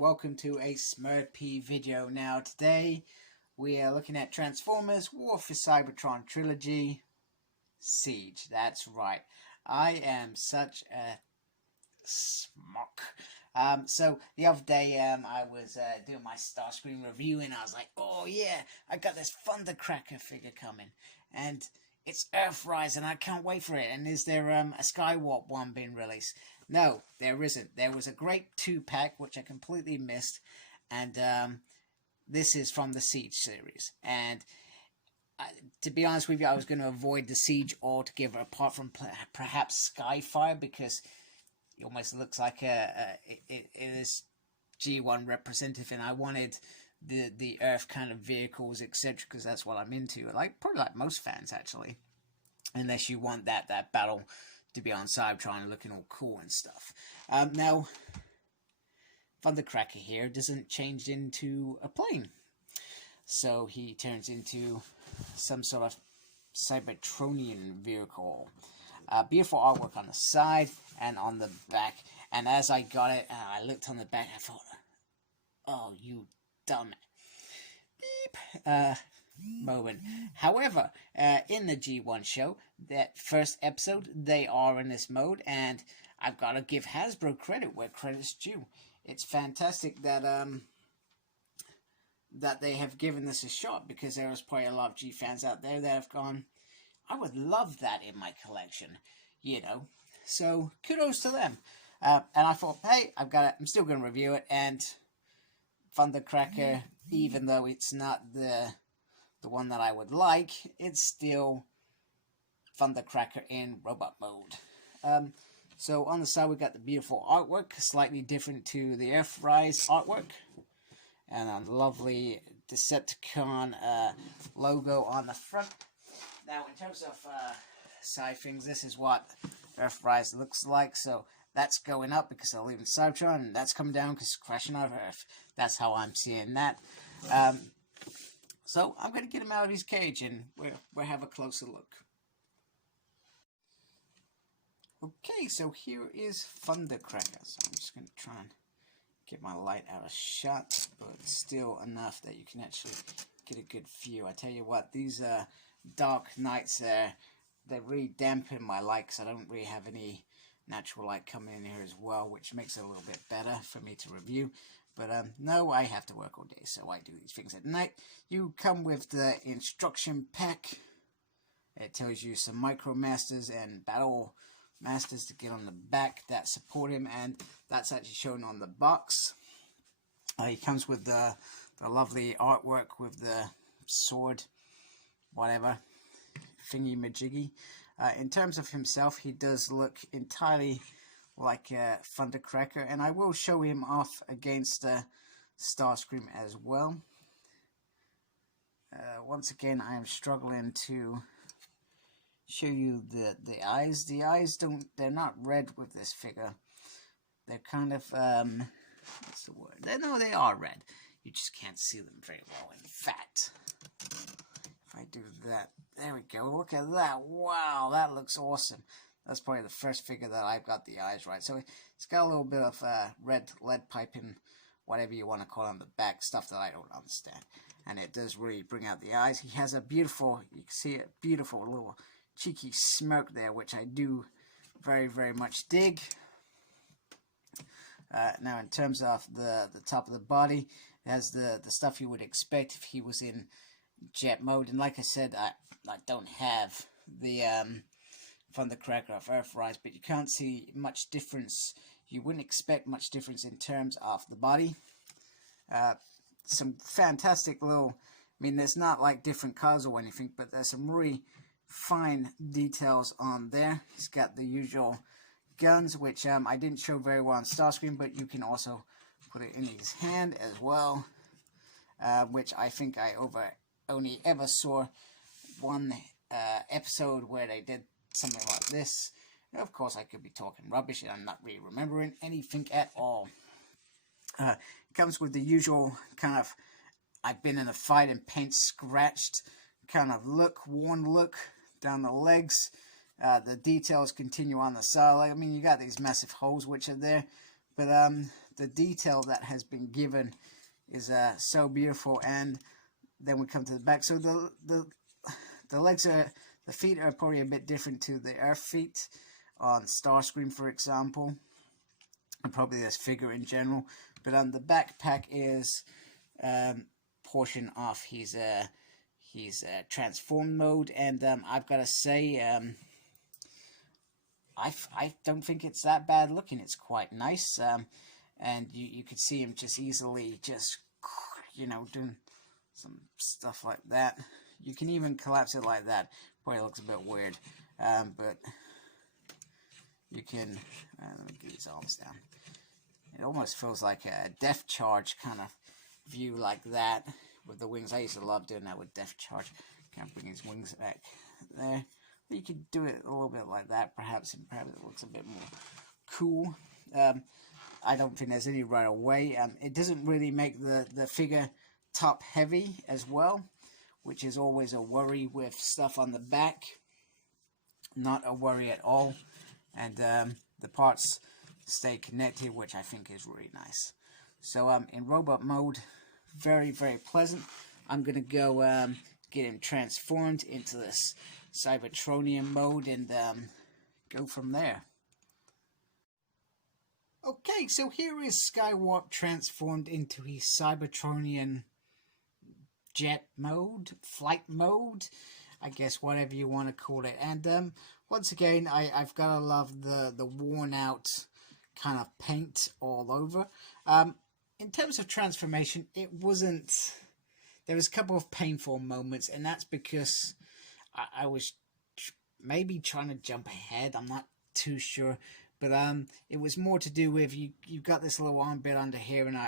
welcome to a Smurp video. Now today we are looking at Transformers War for Cybertron Trilogy Siege. That's right, I am such a smock. So the other day I was doing my Starscream review and I was like, oh yeah, I got this Thundercracker figure coming and it's Earthrise and I can't wait for it. And is there a Skywarp one being released? No, there isn't. There was a great 2-pack which I completely missed, and this is from the Siege series. And to be honest with you, I was going to avoid the Siege altogether, apart from perhaps Skyfire, because it almost looks like it is G1 representative, and I wanted the Earth kind of vehicles, etc., because that's what I'm into. Probably like most fans actually, unless you want that battle to be on Cybertron looking all cool and stuff. Now, Thundercracker here doesn't change into a plane. So he turns into some sort of Cybertronian vehicle. Beautiful artwork on the side and on the back. And as I got it, I looked on the back, I thought, oh, you dumb beep moment. However, in the G1 show, that first episode, they are in this mode, and I've got to give Hasbro credit where credit's due. It's fantastic that that they have given this a shot, because there was probably a lot of G fans out there that have gone, I would love that in my collection, you know. So kudos to them. And I thought, hey, I'm still going to review it, and Thundercracker, even though it's not the one that I would like, it's still Thundercracker in robot mode. So on the side we got the beautiful artwork, slightly different to the Earthrise artwork, and a lovely Decepticon logo on the front. Now in terms of side things, this is what Earthrise looks like. So that's going up because they're leaving Cybertron, and that's coming down because it's crashing out of Earth. That's how I'm seeing that. So I'm going to get him out of his cage and we'll have a closer look. Okay, so here is Thundercracker. So I'm just going to try and get my light out of shot, but still enough that you can actually get a good view. I tell you what, these dark nights, they really dampen my light because I don't really have any natural light coming in here as well, which makes it a little bit better for me to review. But no, I have to work all day, so I do these things at night. You come with the instruction pack. It tells you some Micro Masters and Battle Masters to get on the back that support him, and that's actually shown on the box. He comes with the lovely artwork with the sword, whatever, thingy majiggy. In terms of himself, he does look entirely like Thundercracker, and I will show him off against Starscream as well. Once again, I am struggling to show you the eyes. The eyes they're not red with this figure. They're kind of what's the word? No, they are red. You just can't see them very well. In fact, if I do that, there we go. Look at that. Wow, that looks awesome. That's probably the first figure that I've got the eyes right. So it's got a little bit of red lead piping, whatever you want to call it, on the back, stuff that I don't understand. And it does really bring out the eyes. He has a beautiful, you can see it, beautiful little cheeky smirk there, which I do very, very much dig. Now in terms of the top of the body, it has the stuff you would expect if he was in jet mode. And like I said, I don't have the Thundercracker of Earthrise, but you can't see much difference. You wouldn't expect much difference in terms of the body. Some fantastic little, I mean, there's not like different colors or anything, but there's some really fine details on there. He's got the usual guns, which I didn't show very well on Starscream, but you can also put it in his hand as well, which I think I only ever saw one episode where they did something like this. Of course, I could be talking rubbish and I'm not really remembering anything at all. It comes with the usual kind of, I've been in a fight and paint scratched kind of look, worn look down the legs. The details continue on the side. I mean, you got these massive holes which are there, but the detail that has been given is so beautiful. And then we come to the back. So the legs are, the feet are probably a bit different to the Earth feet on Starscream, for example, and probably this figure in general. But on the backpack is portion of his transformed mode, and I've got to say, I don't think it's that bad looking. It's quite nice, and you could see him just easily doing some stuff like that. You can even collapse it like that. Probably looks a bit weird, but you can. Let me get his arms down. It almost feels like a Death Charge kind of view, like that with the wings. I used to love doing that with Death Charge. Can't bring his wings back there. But you could do it a little bit like that, perhaps, and perhaps it looks a bit more cool. I don't think there's any right away. It doesn't really make the figure top heavy as well, which is always a worry with stuff on the back. Not a worry at all. And the parts stay connected, which I think is really nice. So in robot mode, very, very pleasant. I'm going to go get him transformed into this Cybertronian mode and go from there. Okay, so here is Skywarp transformed into his Cybertronian jet mode, flight mode, I guess, whatever you want to call it. And once again, I've got to love the worn out kind of paint all over. In terms of transformation, it wasn't, there was a couple of painful moments, and that's because I was maybe trying to jump ahead. I'm not too sure, but it was more to do with you got this little arm bit under here, and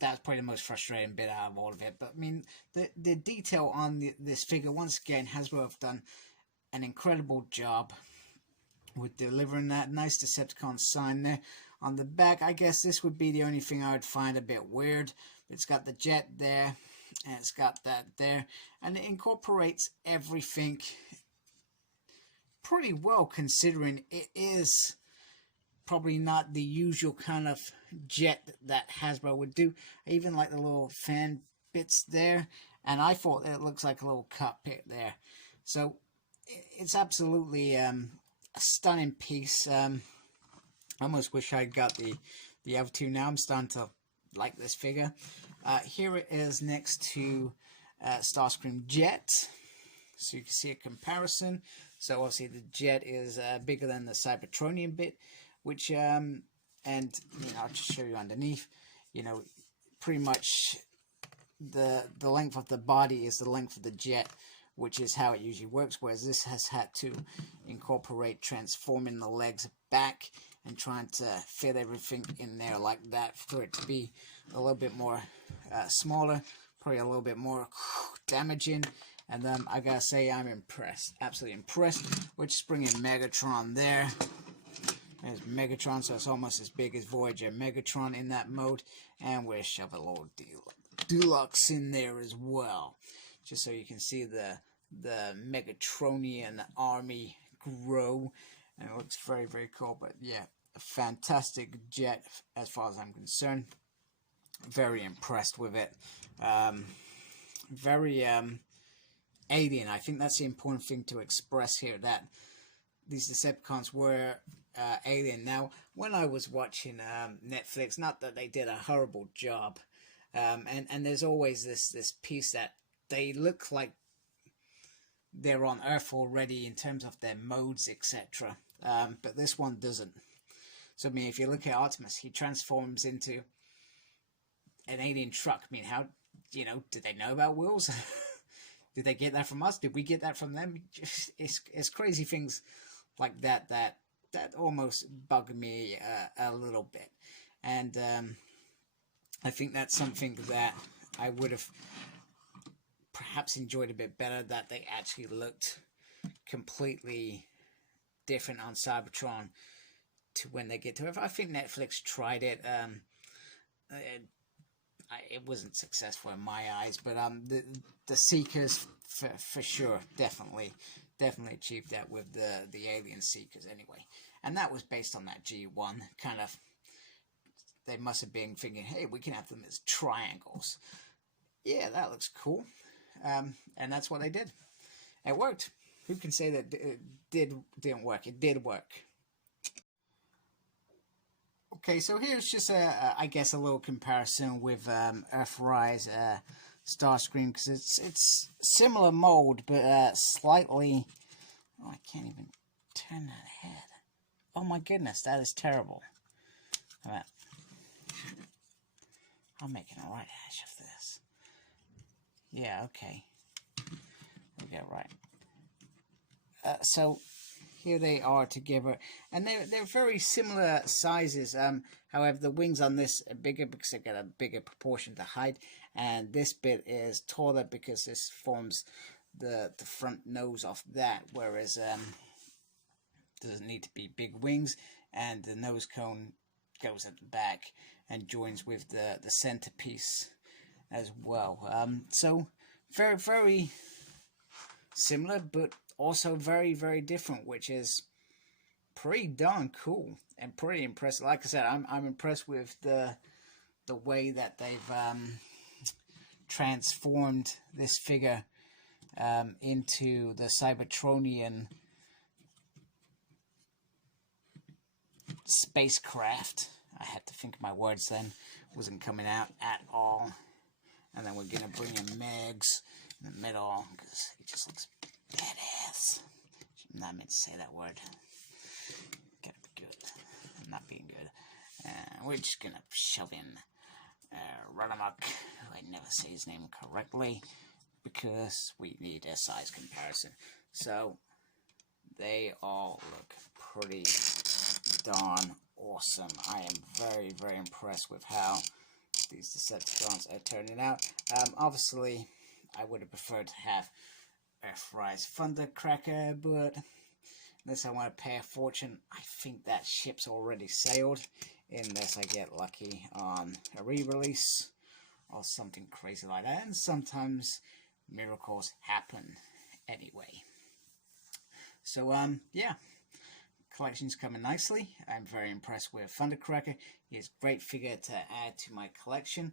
that's probably the most frustrating bit out of all of it. But I mean, the detail on this figure, once again, Hasbro have done an incredible job with delivering that. Nice Decepticon sign there. On the back, I guess this would be the only thing I would find a bit weird. It's got the jet there, and it's got that there, and it incorporates everything pretty well, considering it is probably not the usual kind of jet that Hasbro would do. I even like the little fan bits there, and I thought it looks like a little cockpit there. So it's absolutely a stunning piece. I almost wish I'd got the other two. Now I'm starting to like this figure. Here it is next to Starscream Jet, so you can see a comparison. So obviously the Jet is bigger than the Cybertronian bit, which and I'll just show you underneath. Pretty much the length of the body is the length of the Jet, which is how it usually works, whereas this has had to incorporate transforming the legs back and trying to fit everything in there like that for it to be a little bit more smaller, probably a little bit more damaging. And I gotta say, I'm impressed, absolutely impressed. We're just bringing Megatron there. There's Megatron, so it's almost as big as Voyager Megatron in that mode. And we're shoving a little Deluxe in there as well, just so you can see the Megatronian army grow. And it looks very, very cool. But yeah, a fantastic jet as far as I'm concerned. Very impressed with it. Very alien. I think that's the important thing to express here, that these Decepticons were alien. Now, when I was watching Netflix, not that they did a horrible job, and there's always this piece that they look like they're on Earth already in terms of their modes, etc. But this one doesn't. So I mean, if you look at Optimus, he transforms into an alien truck. I mean, how, did they know about wheels? Did they get that from us? Did we get that from them? It's crazy things like that almost bug me a little bit. And I think that's something that I would have perhaps enjoyed a bit better, that they actually looked completely different on Cybertron to when they get to Earth. I think Netflix tried it. It wasn't successful in my eyes, but the Seekers for sure definitely achieved that with the alien Seekers anyway, and that was based on that G1 kind of they must have been thinking, hey, we can have them as triangles. Yeah, that looks cool. And that's what they did. It worked. Who can say that it didn't work? It did work. Okay, so here's just I guess a little comparison with Earthrise Starscream, because it's similar mold, but slightly. Oh, I can't even turn that head. Oh my goodness, that is terrible. Right. I'm making a right hash of this. Yeah, okay. We get right. So here they are together, and they're very similar sizes. However, the wings on this are bigger because they got a bigger proportion to height, and this bit is taller because this forms the front nose of that, whereas doesn't need to be big wings, and the nose cone goes at the back and joins with the centerpiece as well. So very, very similar, but also very, very different, which is pretty darn cool and pretty impressive. Like I said, I'm impressed with the way that they've transformed this figure into the Cybertronian spacecraft. I had to think of my words then. Wasn't coming out at all. And then we're going to bring in Megs in the middle, because it just looks badass. I'm not meant to say that word. Gotta be good. I'm not being good. We're just going to shove in Runamok, who I never say his name correctly, because we need a size comparison. So, they all look pretty darn awesome. I am very, very impressed with how these Decepticons are turning out. Obviously, I would have preferred to have Earthrise Thundercracker, but unless I want to pay a fortune, I think that ship's already sailed, unless I get lucky on a re-release or something crazy like that. And sometimes miracles happen anyway. So, yeah. Collection's coming nicely. I'm very impressed with Thundercracker. He's a great figure to add to my collection.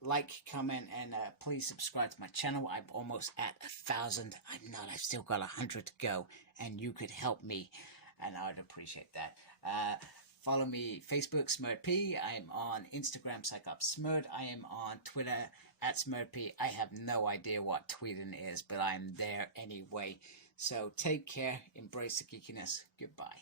Like, comment, and please subscribe to my channel. I'm almost at 1,000. I'm not. I've still got 100 to go, and you could help me, and I would appreciate that. Follow me Facebook, SmurtP. I am on Instagram, PsychopSmurt. I am on Twitter, @SmurtP. I have no idea what tweeting is, but I'm there anyway. So take care, embrace the geekiness. Goodbye.